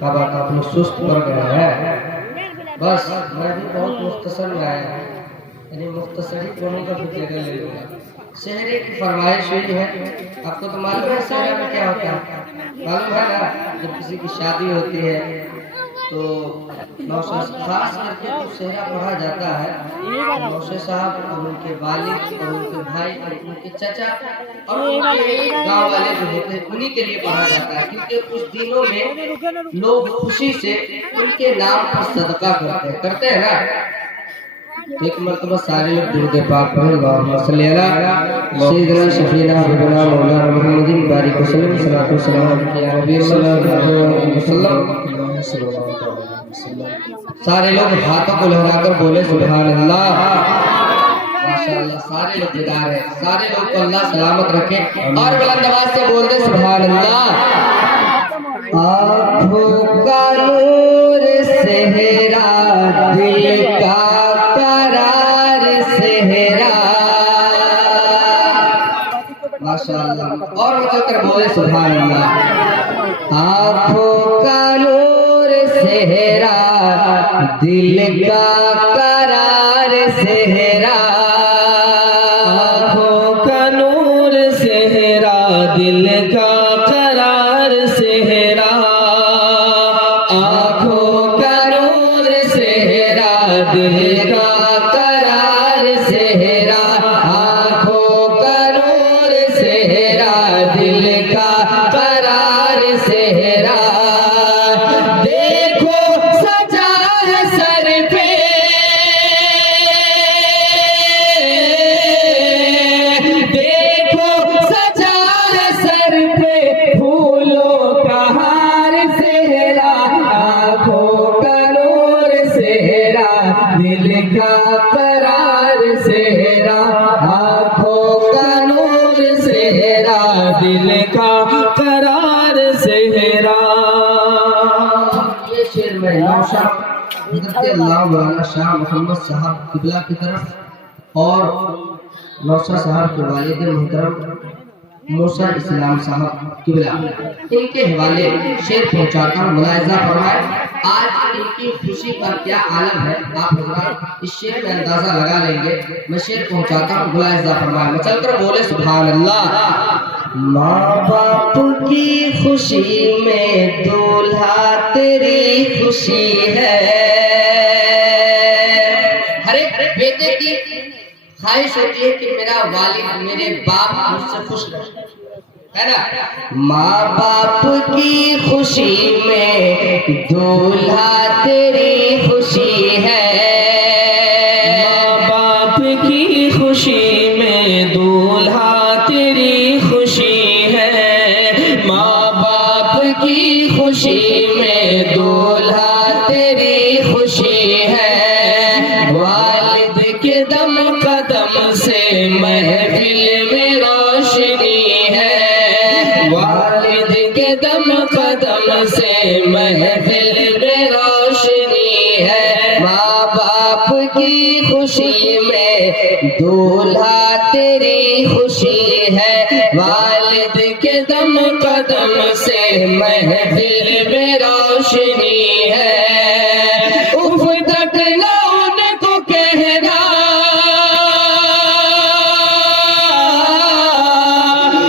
कब आप लोग सुस्त पड़ गए हैं। बस मैं भी बहुत मुख्तसर में आया हूँ, यानी मुख्तसरी कोनों का भी जगह ले लूँगा। शहरे की फरमाइश हुई है। आपको तो मालूम है शहर में क्या होता है, मालूम है ना। जब किसी की शादी होती है तो नौशे खास करके तो सेहरा पढ़ा जाता है। नौशे साहब और उनके वालिद और उनके भाई और उनके चचा और उनके गांव वाले जो होते हैं उन्हीं के लिए पढ़ा जाता है, क्योंकि उस दिनों में लोग खुशी से उनके नाम पर सदका करते हैं ना। एक मरतबा सारे लोग दुरूद पाक पढ़ें, अल्लाहुम्मा सल्ली अला सय्यिदना शफीना हबीबना मौलाना मुहम्मदिन बारिक वसल्लम सल्लल्लाहु अलैहि वसल्लम। सारे लोग हाथों को लहराकर बोले सुभान अल्लाह। माशाअल्लाह सारे लोग बेदार हैं, सारे लोग को अल्लाह सलामत रखे और बुलंद आवाज से बोल दे सुभान अल्लाह। आँखों का नूर सेहरा दिल का करार सेहरा। माशाअल्लाह और ऊंचा बोले सुभान अल्लाह। आँखों का नूर सेहरा दिल का करार सेहरा। आँखों का नूर सेहरा दिल का करार सेहरा। आँखों का नूर सेहरा दिल का करार सेहरा। आँखों का नूर सेहरा दिल का करार सेहरा। देखो सजा है सर पे, देखो सजा है सर पे फूलों का हार सेहरा। आँखों का नूर सेहरा दिल का करार सेहरा। आँखों का नूर सेहरा दिल का करार सेहरा। ये शेर में नौशाद हज़रत अल्लाह मौलाना शाह मोहम्मद साहब किबला की तरफ और नौशाद साहब के वालिद मोहतरम मूसा इस्लाम साहब किबला इनके हवाले शेर पहुंचाता हूँ। मुलाहिजा फरमाए आज इनकी खुशी का क्या आलम है, आप हज़रात इस शेर में अंदाजा लगा लेंगे। मैं शेर पहुंचाता हूँ, मुलाहिजा फरमाए। मैं चलकर बोले सुभान अल्लाह। माँ बाप की खुशी में दूल्हा तेरी खुशी है। हर एक बेटे की ख्वाहिश होती है कि मेरा वालिद मेरे बाप मुझसे खुश है ना। माँ बाप की खुशी में दूल्हा तेरी खुशी है। माँ बाप की खुशी में दूल्हा तेरी खुशी है। माँ बाप की खुशी में दूल्हा तेरी खुशी है। वालिद के दम कदम से महफिल में रोशनी है। वालिद के दम कदम से महफिल में रोशनी है। माँ बाप की खुशी में दूल्हा तेरी खुशी है। वालिद के दम कदम से महफिल में रोशनी है। उफ तक ना उनको कहना,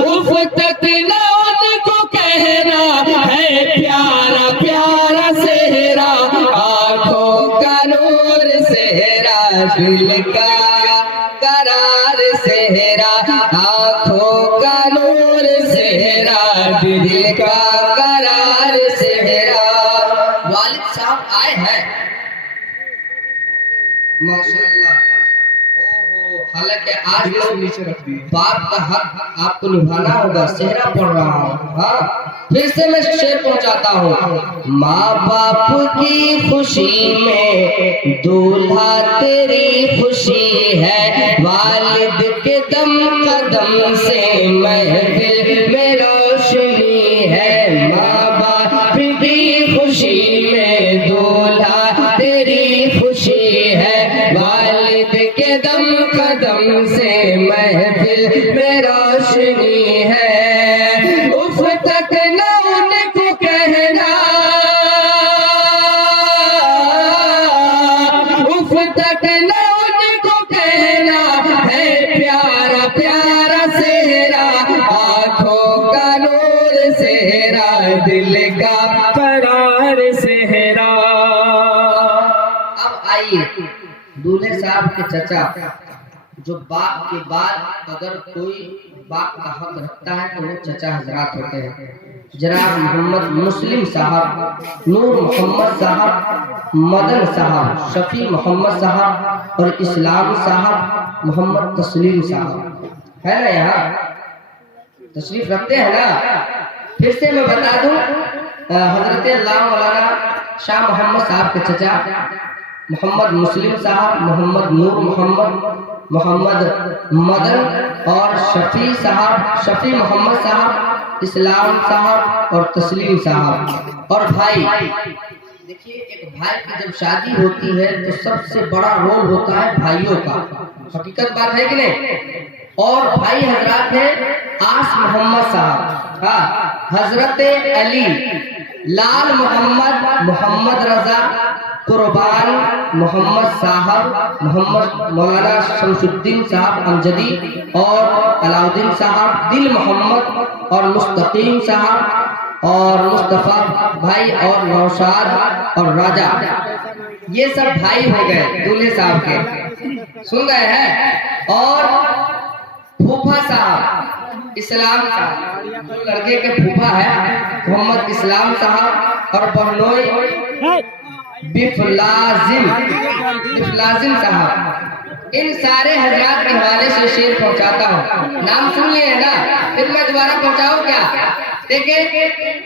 उफ तक ना उनको कहना है प्यारा प्यारा सेहरा। आँखों का नूर सेहरा दिल का करार सेहरा। आँखों का नूर सेहरा दिल का करार सेहरा। वालिद साहब आए हैं माशाअल्लाह। ओहो, हालांकि आज तो नीचे रख दिए, बाप का हक आपको निभाना होगा। सेहरा पढ़ रहा हूँ, हाँ फिर से मैं शेर पहुंचाता हूँ। माँ बाप की खुशी में दूल्हा तेरी खुशी है। वालिद के दम कदम से महफिल में रोशनी है। माँ बाप की खुशी में दूल्हा तेरी खुशी है। वालिद के दम कदम से महफिल में रोशनी है। उफ तक न उनको कहना, का करार सेहरा। अब आइए दूल्हे साहब के चचा, जो बाप के बाद अगर कोई बाप का हक रखता है तो वो चचा हजरात होते हैं। जनाब मोहम्मद मुस्लिम साहब, नूर मोहम्मद साहब, मदन साहब, शफी मोहम्मद साहब और इस्लाम साहब, मोहम्मद तस्लीम साहब है ना, यहाँ तशरीफ रखते हैं ना। फिर से मैं बता दूं, हजरत अल्लाह मौलाना शाह मोहम्मद साहब के चचा मोहम्मद मुस्लिम साहब, मोहम्मद नूर मोहम्मद, मोहम्मद मदन और शफी साहब, शफी मोहम्मद साहब, इस्लाम साहब और तस्लीम साहब। और भाई देखिए, एक भाई की जब शादी होती है तो सबसे बड़ा रोल होता है भाइयों का, हकीकत बात है कि नहीं। और भाई हजरात है आस मोहम्मद साहब, हाँ, हजरत अली, लाल मोहम्मद, मोहम्मद रजा, कुर्बान मोहम्मद साहब, मोहम्मद मौलाना शमसुद्दीन साहब अमजदी और अलाउद्दीन साहब, दिल मोहम्मद और मुस्तकीम साहब और मुस्तफा भाई और नौशाद और राजा, ये सब भाई हो गए दूल्हे साहब के, सुन रहे हैं। और फूफा साहब इस्लाम साहब, जो लड़के के फूफा है मोहम्मद इस्लाम साहब और बहनोई बिफलाजिम साहब। इन सारे हजरात के हवाले से शेर पहुंचाता हूँ, नाम सुन लिए ना, फिर मैं दोबारा पहुंचाऊँ क्या। देखिए,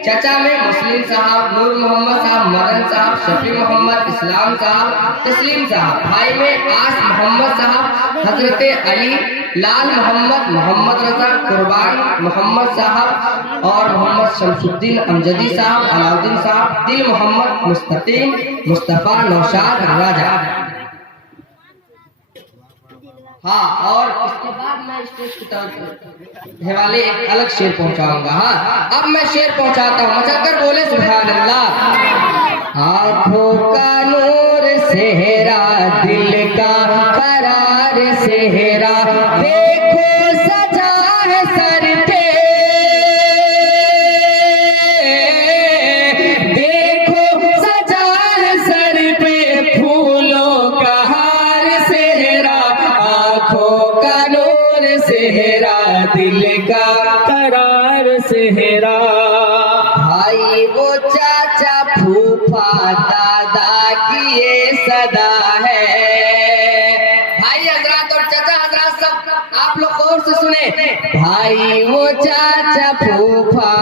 चचा में मुस्लिम साहब, नूर मोहम्मद साहब, मदन साहब, शफी मोहम्मद, इस्लाम साहब, तस्लीम साहब। भाई में आस मोहम्मद साहब, हजरत अली, लाल मोहम्मद, मोहम्मद रजा, कुर्बान मोहम्मद साहब और मोहम्मद शमसुद्दीन अमजदी साहब, अलाउद्दीन साहब, दिल मोहम्मद, मुस्तकीम, मुस्तफा, नौशाद, राजा। हाँ, और उसके बाद मैं स्टेज के हवाले एक अलग शेर पहुंचाऊंगा। हाँ, अब मैं शेर पहुंचाता हूँ, मचलकर बोले सुभान अल्लाह। आंखों का नूर सेहरा, दिल का करार सेहरा, देखो सजा है सर पे, देखो सजा है सर पे फूलों का हार सेहरा, आंखों का नूर सेहरा, दिल का करार सेहरा। भाई वो चाचा फूफा दादा की ये सदा है। भाई हजरात और चाचा हजरात सब आप लोग गौर से सुने। भाई वो चाचा फूफा